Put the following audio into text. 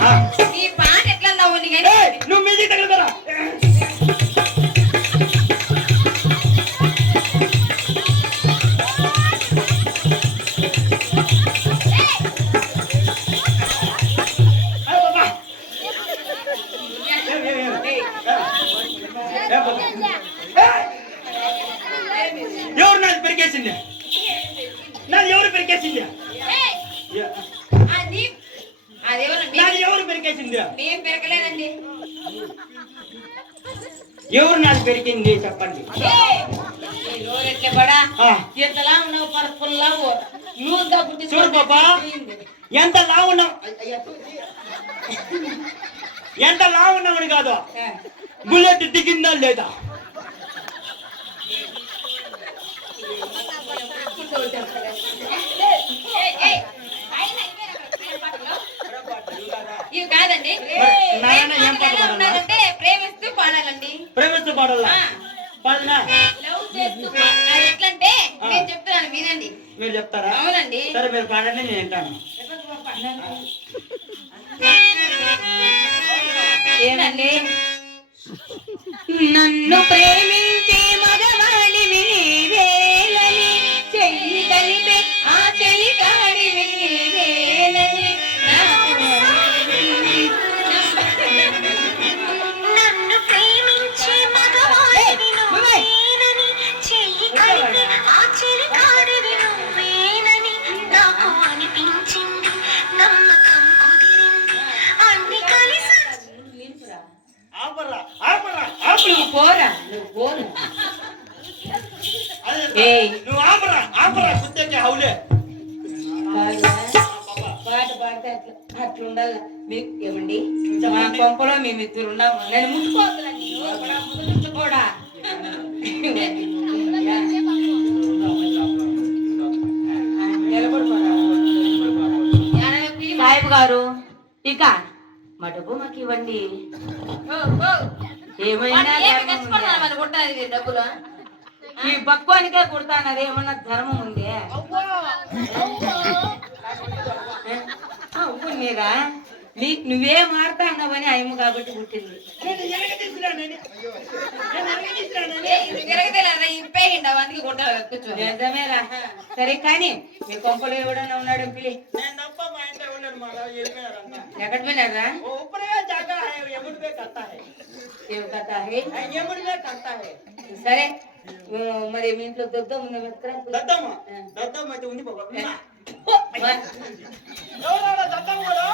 ఆ. నీ పాట ఎట్లా నవ్వుంది కానీ ఏయ్, నువ్వు మ్యూజిక్ తగలదరా ఎవరు నాది పెరికేసింది నాది ఎవరు పెరికేసింది ఏయ్, అది అదేవరు నాది ఎవరు పెరికేసింది? పెరగలేదండి. ఎవరు నాది పెరిగింది చెప్పండి. ఎట్లే. ఎంతలా ఉన్నావు చూడు పాపా ఎంత లావు ఉన్నావు? ఎంత లావు ఉన్నామని కాదు బుల్లెట్ దిగిందా లేదా? నారాయణ ఏం పాట ప్రేమిస్తూ పాడాలండి. ప్రేమిస్తూ పాడాలా. పాడనా? లవ్ చేస్తూ అది ఎట్లంటే నేను చెప్తున్నాను వినండి. మీరు చెప్తారా? అవునండి. సరే మీరు పాడండి నేను వింటాను. ఏమండి? నన్ను ప్రేమించే పోరా నువ్వు పోను. నువ్వు ఆపరా ఆపరా కుత్తేకి హౌలే. పాట పాడితే అట్లా అట్లా ఉండాలి. మీకు ఏమండి? మా కొంపలో మేము ఇద్దరు ఉన్నాము. ముట్టుకోడా? సాহেబ్ గారు ఇక మా డబ్బు మాకు ఇవ్వండి. ఏమైనా? డబ్బులు? ఈ పక్వానికే కుడతానది ఏమన్నా ధర్మం ఉంది? ఉప్పు మీరా నీకు నువ్వేం ఆడుతా అన్నావని అయ్యమ్మ కాబట్టి పుట్టింది. నిజమేరా. సరే కానీ మీ కొంపలో ఎవడన్నా ఉన్నాడు ఎక్కడ పోయినారా చేవకత యముడిలో కథ సరే మరి మీ ఇంట్లో దద్దం ఉన్న ఎక్కడ దద్దమ్మ దద్దమ్మ అయితే ఉంది బాబా దద్దమ్మ కూడా